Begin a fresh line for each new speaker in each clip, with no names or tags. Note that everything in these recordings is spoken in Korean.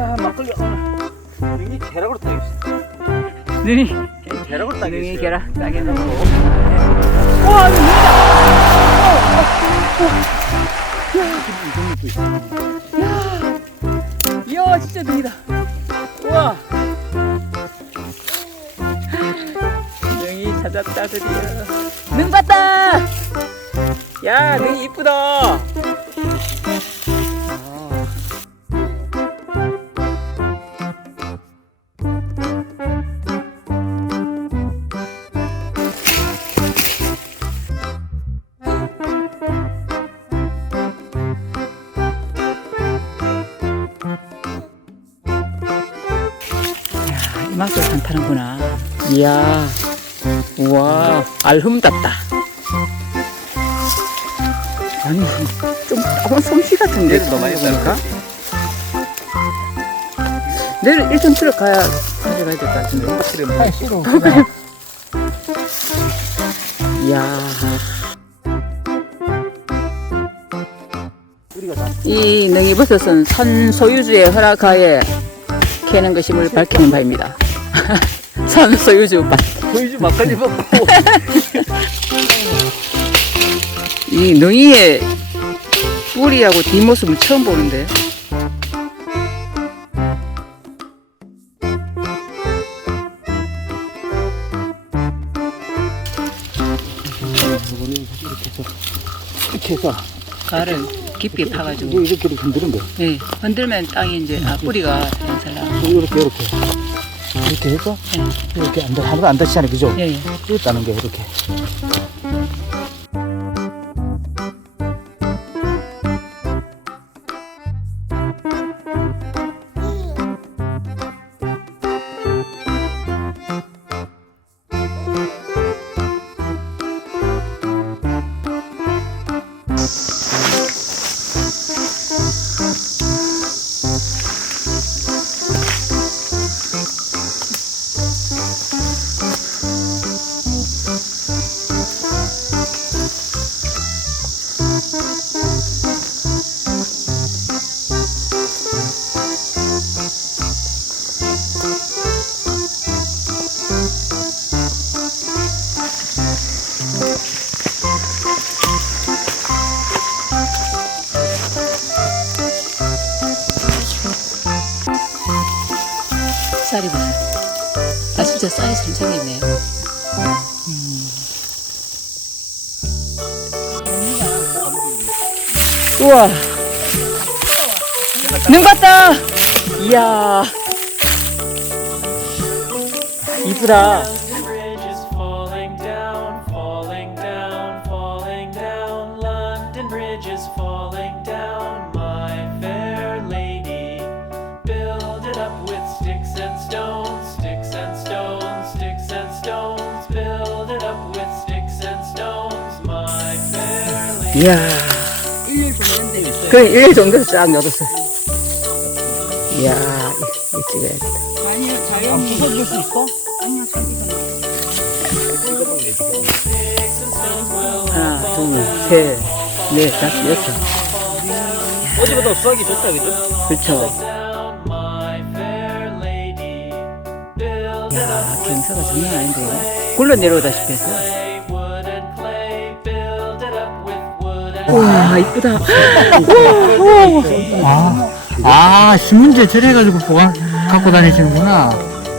아 막걸리 능이 계락으로 따겠어
눈이
계락으로
능이
따겠어
계란 따게 놓고. 와. 야, 이야, 진짜 능이다. 우와. 능이 찾았다 드디어. 능 봤다. 야, 능이 이쁘다. 이 맛을 산타는구나. 이야, 우와, 알흠답다. 아니, 좀 조금 솜씨 같은데.
얘는 더 많이
보니까. 내일 1점 트럭 가야 가져가야 될 것 같은데.
뭐
싫어.
이야,
우리가
다이 능이버섯은 산 소유주의 허락하에 캐는 것임을 밝히는 바입니다. 산 소유주 밭.
막걸리 먹고
이 능이의 뿌리하고 뒷모습을 처음 보는데.
이거는 이렇게 해서 이렇게 해서
가를 깊이 파가지고
이렇게 이렇게 흔드는 거야
네, 흔들면 땅이 이제 아, 뿌리가 살살랑.
이렇게 이렇게 이렇게 해서 이렇게 안 다, 하나도 안 다치잖아요 그죠?
예, 예.
뜯었다는 게 이렇게
아, 진짜 쌀이 천천히네요. 우와. 눈 봤다! 이야. 이쁘다. 이야. 그래, 1일 정도 쫙 열었어. 이야, 이- 이 찍어야겠다.
안 부서질 수 있어?
Stones will
하나, 둘, 셋, 넷, 다섯, 여섯.
어제보다 수학이 좋다 그죠?
그렇죠.
down, my fair lady. Build it
야,
up with
경사가 장난 아닌데 이거. 굴러 내려오다시피 했어. 와, 이쁘다.
아, 아, 신문지에 저래가지고 보관, 갖고 다니시는구나.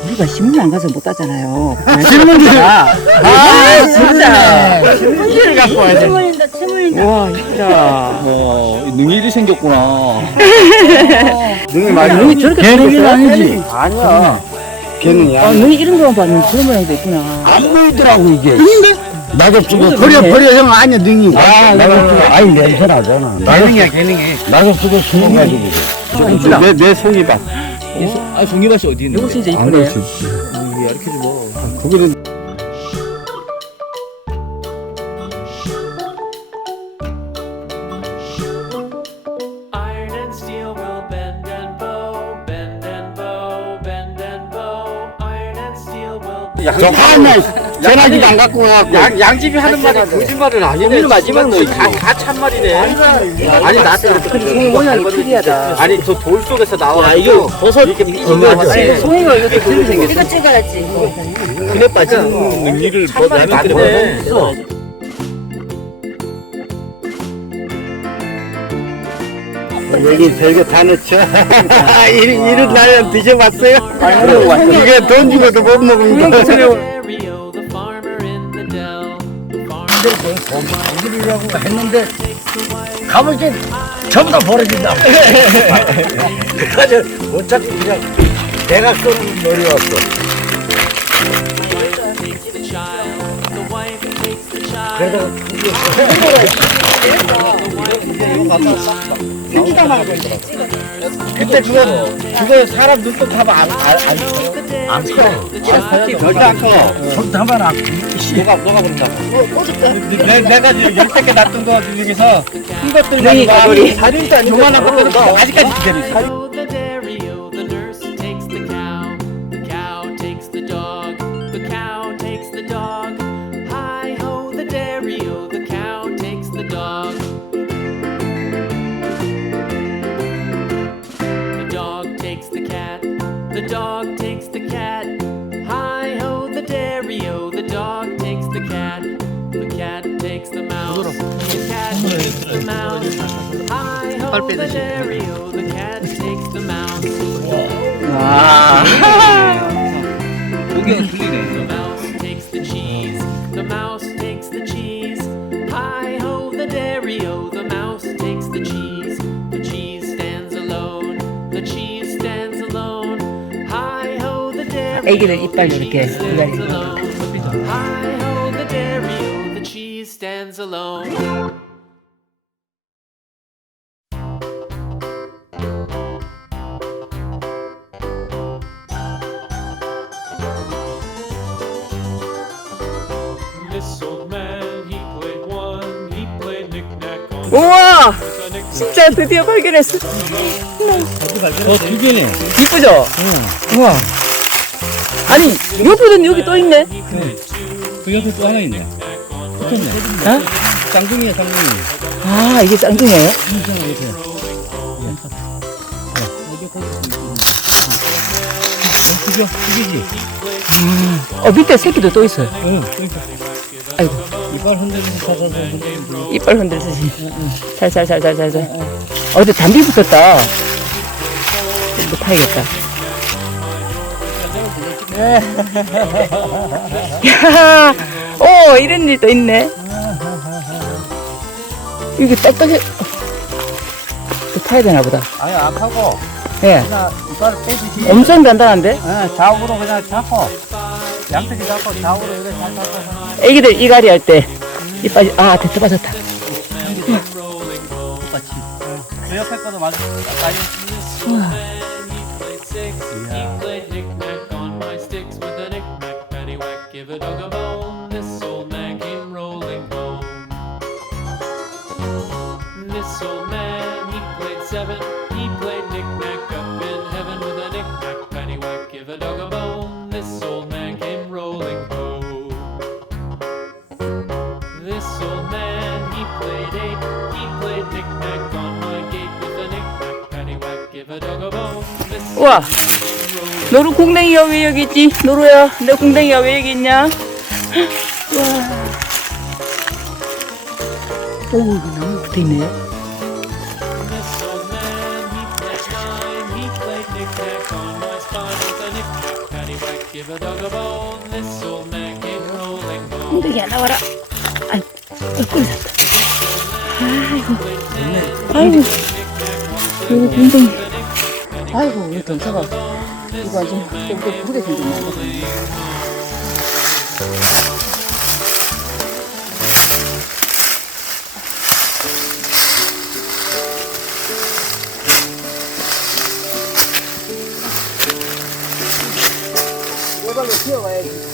우리가 신문 안 가서 못 따잖아요.
신문지!
아,
아,
진짜.
신문지를 갖고 와야 돼.
와, 이쁘다.
어 능이 일이 생겼구나
능이
아, 눈이 저렇게
개능이
생겼어요?
아니지.
아니야
개능이야.
아, 눈이 이런 거만 봤는데 저런 모양도 있구나.
안 보이더라고, 이게. 낙엽.
무슨
버려,
능이야?
버려, 형, 아니야, 능이.
아, 낙엽 주고, 아니, 냄새 나잖아.
개능이야, 개능이.
낙엽 주고 수능 가지고.
이쁘다.
내, 내 송이밭 아 송이밭이 어디
이거
있는데?
진짜 이쁘네.
이렇게 좀 뭐.
거기는 저 하나,
전화기도 안 갖고 가갖고.
양, 양집이 하는 말이 거짓말은 아니네. 오늘 마지막 너 다, 다 참말이네. 아니, 나한테 그렇게
특이하다.
아니, 저 돌 속에서 나와. 이거 버섯 이렇게 삐진 거 같이.
송이가 이렇게 들리 생겼어.
이거 찍어야지.
그네 빠지는 의미를 참말이 맞네.
여기 별거 다 넣죠. 이런, 이런 날은 드셔봤어요? 이게 돈 주고도 못 먹습니다.
Farmer
고기라고 했는데 가보니 전부 다 버려진다. 그래서 어차피 그냥 내가 쏘는 놀이 왔어. 그때 그거 그거 사람 눈도 가면 안안 안 커. 절대 안 커. 손 담아라.
너가, 너가 그런다.
내, 내가 지금 열댓 개 놔둔 거 중에서 이것들
네,
가지고 아니고 요만한 것들은 아직까지 기다려.
Hi-ho, the cheese stands alone. The cheese stands alone. Hi ho, the dairy.
애기들 이빨 이렇게
stands
이빨이
alone. Hi ho,
우와, 진짜 드디어 발견했어.
어 두 개네.
이쁘죠? 우와. 아니, 옆에는 여기 또 있네.
그 옆에 또 하나 있네. 붙었네.
어?
쌍둥이야 쌍둥이.
아, 이게 쌍둥이에요?
그죠? 그게지.
어, 밑에 새끼도 또 있어요.
응. 그러니까.
아이고,
이빨 흔들면서 흔들면서.
이빨 흔들듯이. 살살살살살살. 어, 근데 담비 붙었다. 이거 파야겠다. 야, 오, 이런 일도 있네. 이게 딱딱해. 또 파야 되나 보다.
아니 안 파고
예.
그냥 이빨 빼주지.
엄청 단단한데?
어, 좌우로 그냥 잡고 양쪽이 잡고 좌우로 이렇게 잘 잡고
애기들 이갈이 할 때 이빨이, 아, 됐다, 빠졌다.
똑같이. 그 옆에 거도 맞아. 많이
six.
우와, 노루 궁뎅이가 왜 여기 있지? 노루야, 내 궁뎅이가 왜 여기 있냐? 우와. 오, 이거 너무 붙어 있네.
This old man, he played nine. He played knick-knack on my spine with a knick-knack, paddywhack, give a dog a bone. This old man came rolling home.
궁뎅이야, 나와라. 아이, 꿀꿀 샀다. 아이고, 아이고, 이거 궁뎅이. 아이고 우리 경차가 이거 아주 좀 크게 생겼네. 내가 왜 키워가야지.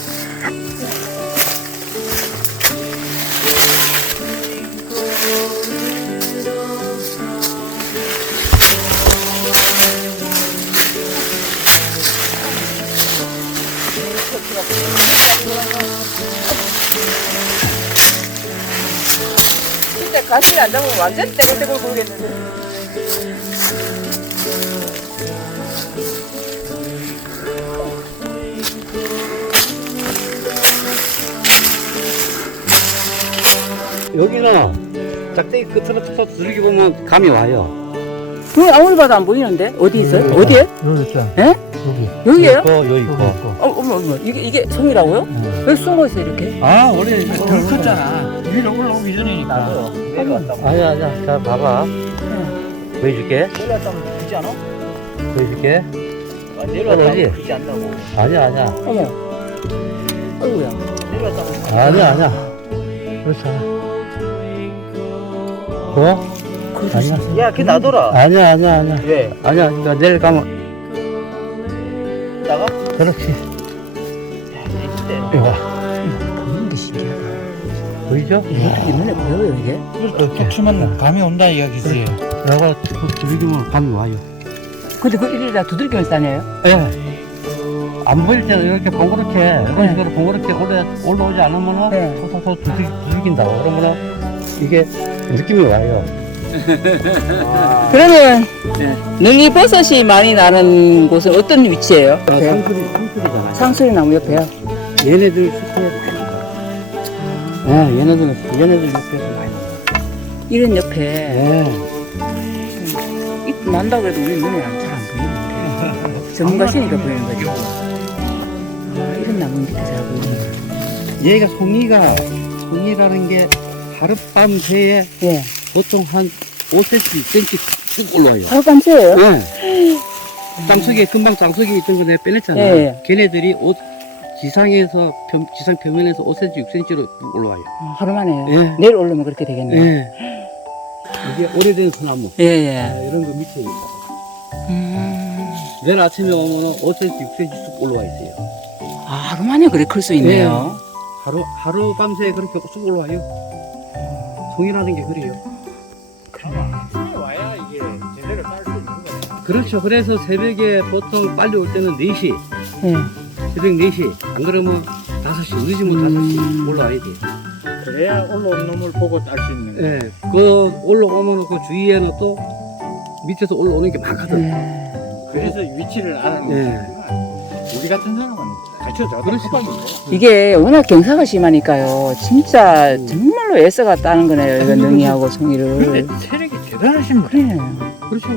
같이 안 잡으면 완전 떼굴떼굴 굴겠는데.
여기는 짝대기 끝으로 툭툭 두들겨 보면 감이 와요.
그 아무리 봐도 안 보이는데 어디 있어요? 어디에?
여기 있잖아.
예? 여기에요?
어, 여기 있고.
어, 어머 어머 이게 이게 송이라고요? 왜 숨어 있어 이렇게?
아, 원래
덜 컸잖아. 위로 올라오기 전이니까.
아니야, 아니야. 자, 봐봐. 보여줄게.
내려왔다면 되지 않아?
보여줄게.
내려왔다면 되지 않다고.
아니야, 아니야.
어머. 아이고야.
내려왔다면
아니야, 아니야. 그렇지 않아. 어? 아니야.
야, 걔 놔둬라.
아니야, 아니야, 아니야.
왜?
아니야, 그러니까 내일 가면.
나가?
그렇지.
이때.
이거 봐. 보이죠?
어떻게 눈에 보여요 이게?
툭 치면 감이 온다 이야기지.
내가 두들기면 감이 와요.
근데 그 일이라 두들기면서 다녀요?
예. 안 보일 때는 이렇게 번거롭게, 이런 식으로 번거롭게 올라, 올라오지 않으면은,
네.
토토토 두들, 두들긴다고. 그러면은, 이게 느낌이 와요.
그러면 능이 버섯이 많이 나는 곳은 어떤 위치예요?
아, 상술이, 상술이잖아요.
상수리 나무 옆에요.
얘네들 숲에 네, 얘네들, 얘네들 숲에서 많이 나요.
이런 옆에
네.
잎 난다 그래도 우리 눈에 잘안 보이는데 전문가시니까 보이는 거죠. 아, 이런 나무 밑에 잘 보이네.
얘가 송이가, 송이라는 게 하룻밤 새에
예.
보통 한 5cm, 6cm 쭉 올라와요.
하루 밤새예요?
네. 땅속에, 금방 땅속에 있던 거 내가 빼냈잖아요.
예.
걔네들이 옷, 지상에서, 평, 지상 표면에서 5cm, 6cm로 올라와요.
어, 하루 만에
예.
내일 오르면 그렇게 되겠네요.
예. 이게 오래된 소나무.
예, 예.
아, 이런 거 밑에 있어.
음,
내일 아침에 오면 5cm, 6cm 쭉 올라와 있어요.
아, 하루 만에 그렇게 클수 있네요.
하루, 하루 밤새 그렇게 쭉 올라와요. 송이라는 게 그래요.
와야 이게 제대로 딸 수 있는 거네.
그렇죠. 그래서 새벽에 보통 빨리 올 때는 4시,
예.
새벽 4시. 안 그러면 5시, 늦으면
음.
5시 올라와야 돼.
그래야 올라온 놈을 보고 딸 수 있는 거야.
예. 그 올라오면 그 주위에는 또 밑에서 올라오는 게 많거든.
예.
그래서 위치를 알아내는
예.
거야. 우리 같은 사람은 가르쳐줘.
그렇지.
이게 워낙 경사가 심하니까요. 진짜 정말로 애써가 따는 거네요. 이거 능이하고 송이를.
체력이 대단하신 분.
그래요.
그렇죠.